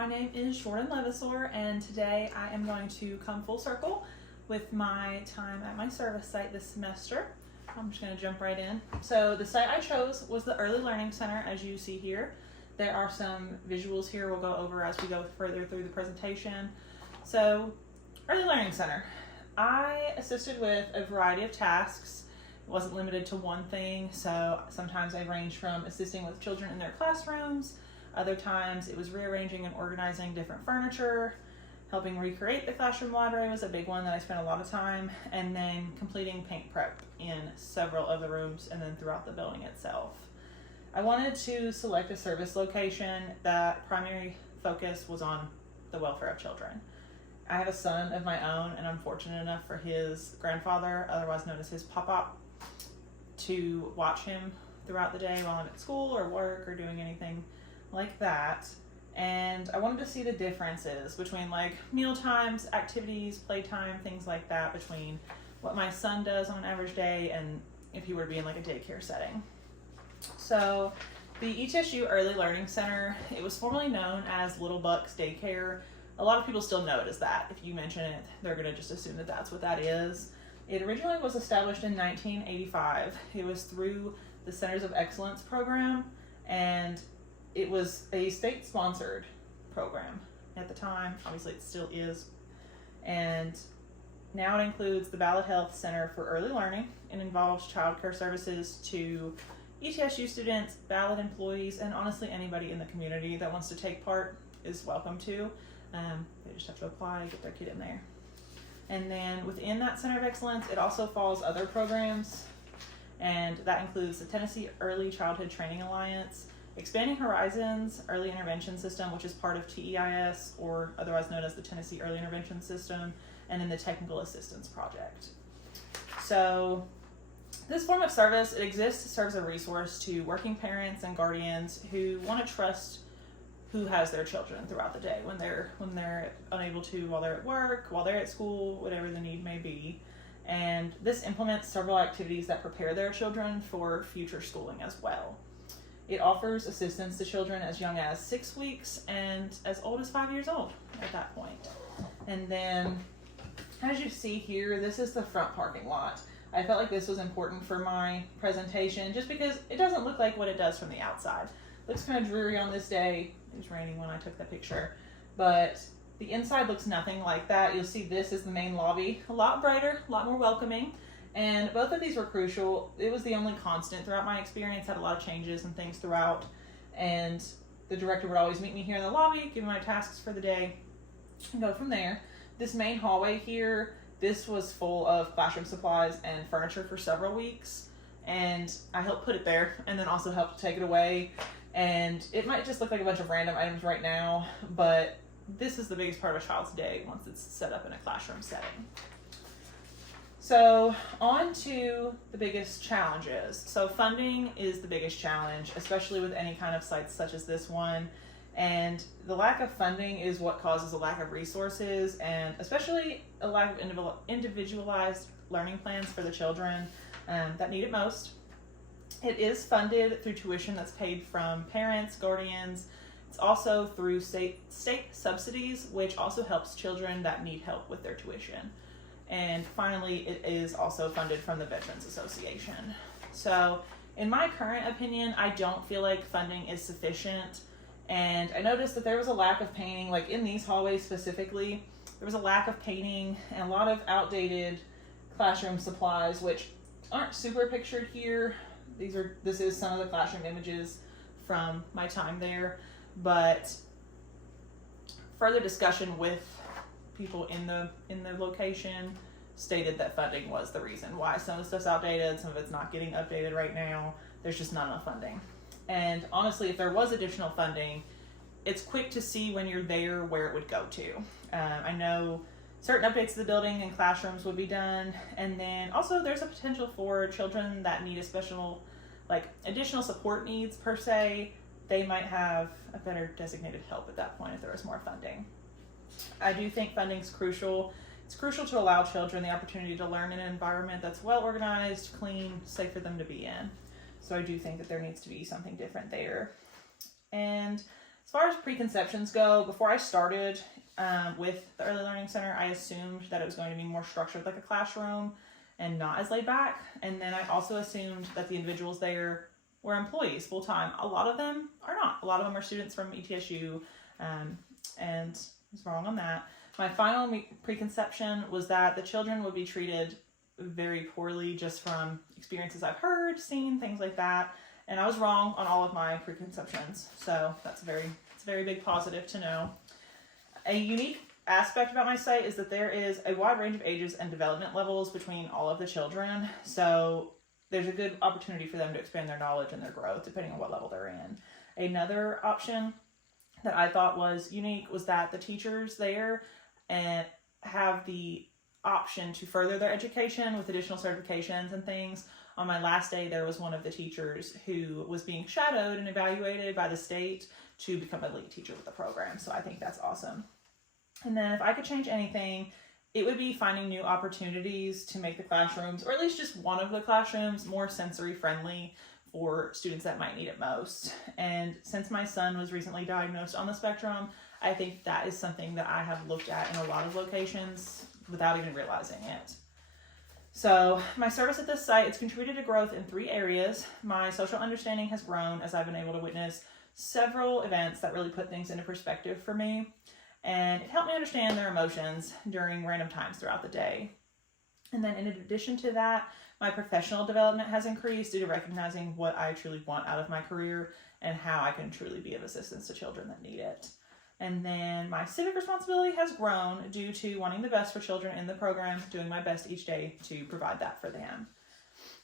My name is Jordan Levasseur, and today I am going to come full circle with my time at my service site this semester. I'm just going to jump right in. So the site I chose was the Early Learning Center, as you see here. There are some visuals here we'll go over as we go further through the presentation. So, Early Learning Center. I assisted with a variety of tasks. It wasn't limited to one thing, so sometimes I ranged from assisting with children in their classrooms. Other times it was rearranging and organizing different furniture. Helping recreate the classroom library was a big one that I spent a lot of time, and then completing paint prep in several of the rooms and then throughout the building itself. I wanted to select a service location that primary focus was on the welfare of children. I have a son of my own, and I'm fortunate enough for his grandfather, otherwise known as his pop-up, to watch him throughout the day while I'm at school or work or doing anything like that. And I wanted to see the differences between like meal times, activities, playtime, things like that, between what my son does on an average day and if he were to be in like a daycare setting. So the ETSU Early Learning Center, it was formerly known as Little Bucks Daycare. A lot of people still know it as that. If you mention it, they're going to just assume that that's what that is. It originally was established in 1985. It was through the Centers of Excellence program, and it was a state-sponsored program at the time. Obviously, it still is. And now it includes the Ballard Health Center for Early Learning. It involves child care services to ETSU students, Ballard employees, and honestly anybody in the community that wants to take part is welcome to. They just have to apply, get their kid in there. And then within that Center of Excellence, it also follows other programs, and that includes the Tennessee Early Childhood Training Alliance, Expanding Horizons Early Intervention System, which is part of TEIS, or otherwise known as the Tennessee Early Intervention System, and then the Technical Assistance Project. So this form of service, it exists to serve as a resource to working parents and guardians who want to trust who has their children throughout the day when they're unable to, while they're at work, while they're at school, whatever the need may be. And this implements several activities that prepare their children for future schooling as well. It offers assistance to children as young as 6 weeks and as old as 5 years old at that point. And then, as you see here, this is the front parking lot. I felt like this was important for my presentation just because it doesn't look like what it does from the outside. It looks kind of dreary on this day. It was raining when I took that picture, but the inside looks nothing like that. You'll see this is the main lobby, a lot brighter, a lot more welcoming, and both of these were crucial. It was the only constant throughout my experience, had a lot of changes and things throughout, and the director would always meet me here in the lobby, give me my tasks for the day, and go from there. This main hallway here, this was full of classroom supplies and furniture for several weeks, and I helped put it there and then also helped take it away. And it might just look like a bunch of random items right now, but this is the biggest part of a child's day once it's set up in a classroom setting. So on to the biggest challenges. So funding is the biggest challenge, especially with any kind of sites such as this one. And the lack of funding is what causes a lack of resources, and especially a lack of individualized learning plans for the children that need it most. It is funded through tuition that's paid from parents, guardians. It's also through state subsidies, which also helps children that need help with their tuition. And finally, it is also funded from the Veterans Association. So in my current opinion, I don't feel like funding is sufficient. And I noticed that there was a lack of painting, like in these hallways specifically, there was a lack of painting and a lot of outdated classroom supplies, which aren't super pictured here. This is some of the classroom images from my time there, but further discussion with people in the location stated that funding was the reason why some of the stuff's outdated, some of it's not getting updated right now. There's just not enough funding. And honestly, if there was additional funding, it's quick to see when you're there where it would go to. I know certain updates to the building and classrooms would be done, and then also there's a potential for children that need additional support needs per se. They might have a better designated help at that point if there was more funding. I do think funding is crucial. It's crucial to allow children the opportunity to learn in an environment that's well organized, clean, safe for them to be in. So I do think that there needs to be something different there. And As far as preconceptions go, before I started with the Early Learning Center, I assumed that it was going to be more structured like a classroom and not as laid back. And then I also assumed that the individuals there were employees full-time. A lot of them are not. A lot of them are students from ETSU, and I was wrong on that. My final preconception was that the children would be treated very poorly just from experiences I've heard, seen, things like that. And I was wrong on all of my preconceptions. So it's a very big positive to know. A unique aspect about my site is that there is a wide range of ages and development levels between all of the children. So there's a good opportunity for them to expand their knowledge and their growth depending on what level they're in. Another option that I thought was unique was that the teachers there have the option to further their education with additional certifications and things. On my last day, there was one of the teachers who was being shadowed and evaluated by the state to become a lead teacher with the program. So I think that's awesome. And then if I could change anything, it would be finding new opportunities to make the classrooms, or at least just one of the classrooms, more sensory friendly for students that might need it most. And since my son was recently diagnosed on the spectrum, I think that is something that I have looked at in a lot of locations without even realizing it. So my service at this site, it's contributed to growth in 3 areas. My social understanding has grown as I've been able to witness several events that really put things into perspective for me. And it helped me understand their emotions during random times throughout the day. And then in addition to that, my professional development has increased due to recognizing what I truly want out of my career and how I can truly be of assistance to children that need it. And then my civic responsibility has grown due to wanting the best for children in the program, doing my best each day to provide that for them.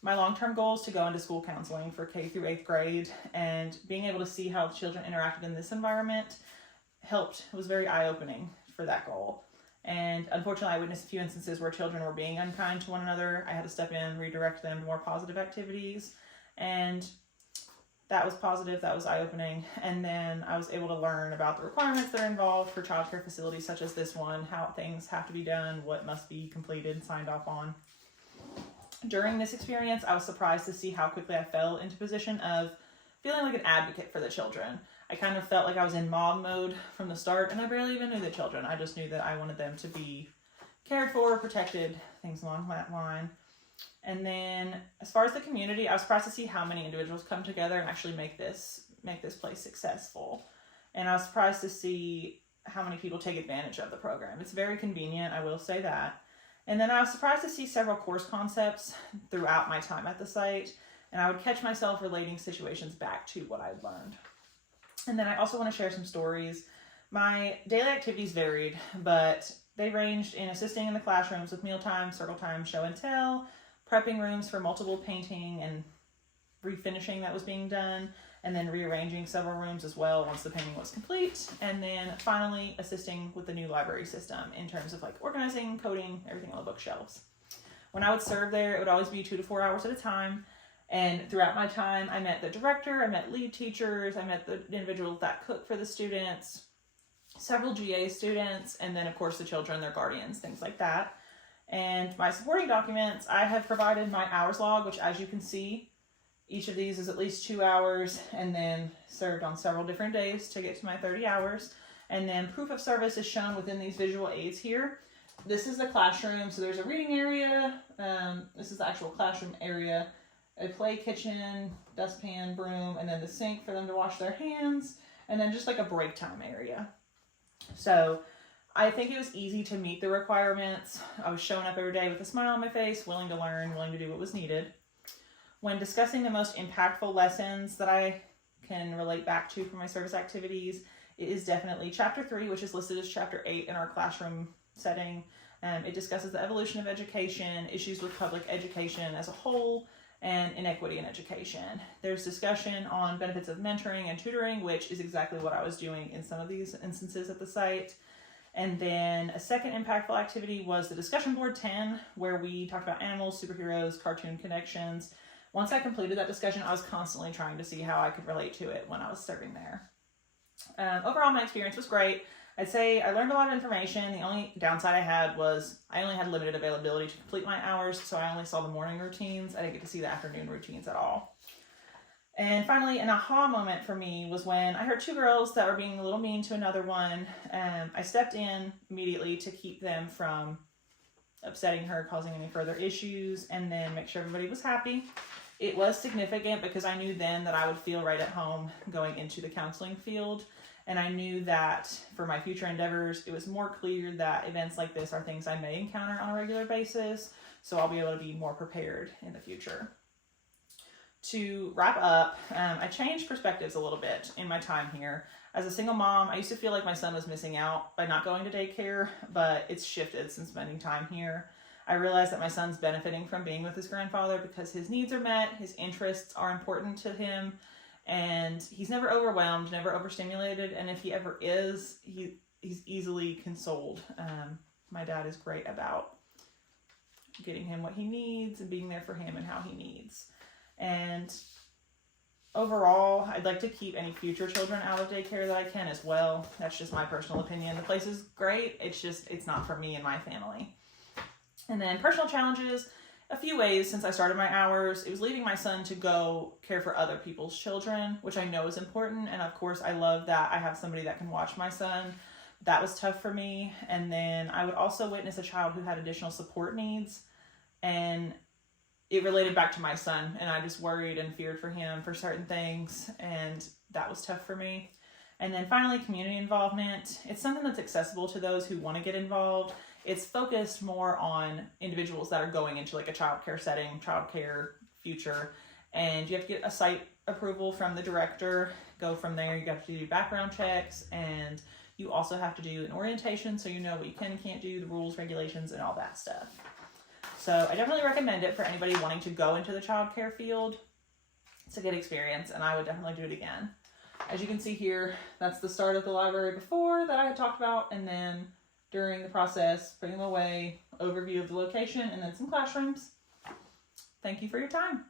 My long-term goal is to go into school counseling for K through 8th grade, and being able to see how children interacted in this environment was very eye-opening for that goal. And unfortunately, I witnessed a few instances where children were being unkind to one another. I had to step in, redirect them to more positive activities, and that was positive, that was eye-opening. And then I was able to learn about the requirements that are involved for childcare facilities such as this one, how things have to be done, what must be completed, signed off on. During this experience, I was surprised to see how quickly I fell into position of feeling like an advocate for the children. I kind of felt like I was in mom mode from the start, and I barely even knew the children. I just knew that I wanted them to be cared for, protected, things along that line. And then as far as the community, I was surprised to see how many individuals come together and actually make this place successful. And I was surprised to see how many people take advantage of the program. It's very convenient, I will say that. And then I was surprised to see several course concepts throughout my time at the site, and I would catch myself relating situations back to what I'd learned. And then I also want to share some stories. My daily activities varied, but they ranged in assisting in the classrooms with mealtime, circle time, show and tell, prepping rooms for multiple painting and refinishing that was being done, and then rearranging several rooms as well once the painting was complete, and then finally assisting with the new library system in terms of like organizing, coding, everything on the bookshelves. When I would serve there, it would always be 2 to 4 hours at a time. And throughout my time, I met the director, I met lead teachers, I met the individuals that cook for the students, several GA students, and then of course the children, their guardians, things like that. And my supporting documents, I have provided my hours log, which as you can see, each of these is at least 2 hours and then served on several different days to get to my 30 hours. And then proof of service is shown within these visual aids here. This is the classroom, so there's a reading area, this is the actual classroom area, a play kitchen, dustpan, broom, and then the sink for them to wash their hands, and then just like a break time area. So I think it was easy to meet the requirements. I was showing up every day with a smile on my face, willing to learn, willing to do what was needed. When discussing the most impactful lessons that I can relate back to for my service activities, it is definitely Chapter 3, which is listed as Chapter 8 in our classroom setting. It discusses the evolution of education, issues with public education as a whole, and inequity in education. There's discussion on benefits of mentoring and tutoring, which is exactly what I was doing in some of these instances at the site. And then a second impactful activity was the discussion board 10, where we talked about animals, superheroes, cartoon connections. Once I completed that discussion, I was constantly trying to see how I could relate to it when I was serving there. Overall, my experience was great. I'd say I learned a lot of information. The only downside I had was I only had limited availability to complete my hours, so I only saw the morning routines. I didn't get to see the afternoon routines at all. And finally, an aha moment for me was when I heard two girls that were being a little mean to another one. I stepped in immediately to keep them from upsetting her, causing any further issues, and then make sure everybody was happy. It was significant because I knew then that I would feel right at home going into the counseling field. And I knew that for my future endeavors, it was more clear that events like this are things I may encounter on a regular basis. So I'll be able to be more prepared in the future. To wrap up, I changed perspectives a little bit in my time here. As a single mom, I used to feel like my son was missing out by not going to daycare, but it's shifted since spending time here. I realized that my son's benefiting from being with his grandfather because his needs are met, his interests are important to him, and he's never overwhelmed, never overstimulated, and if he ever is, he's easily consoled. My dad is great about getting him what he needs and being there for him and how he needs. And overall, I'd like to keep any future children out of daycare that I can as well. That's just my personal opinion. The place is great. It's not for me and my family. And then personal challenges, a few ways since I started my hours. It was leaving my son to go care for other people's children, which I know is important. And of course, I love that I have somebody that can watch my son. That was tough for me. And then I would also witness a child who had additional support needs, and it related back to my son, and I just worried and feared for him for certain things, and that was tough for me. And then finally, community involvement. It's something that's accessible to those who want to get involved. It's focused more on individuals that are going into like a childcare setting, childcare future, and you have to get a site approval from the director. Go from there. You have to do background checks, and you also have to do an orientation so you know what you can and can't do, the rules, regulations, and all that stuff. So I definitely recommend it for anybody wanting to go into the childcare field. It's a good experience, and I would definitely do it again. As you can see here, that's the start of the library before that I had talked about, and then during the process, putting them away, overview of the location, and then some classrooms. Thank you for your time.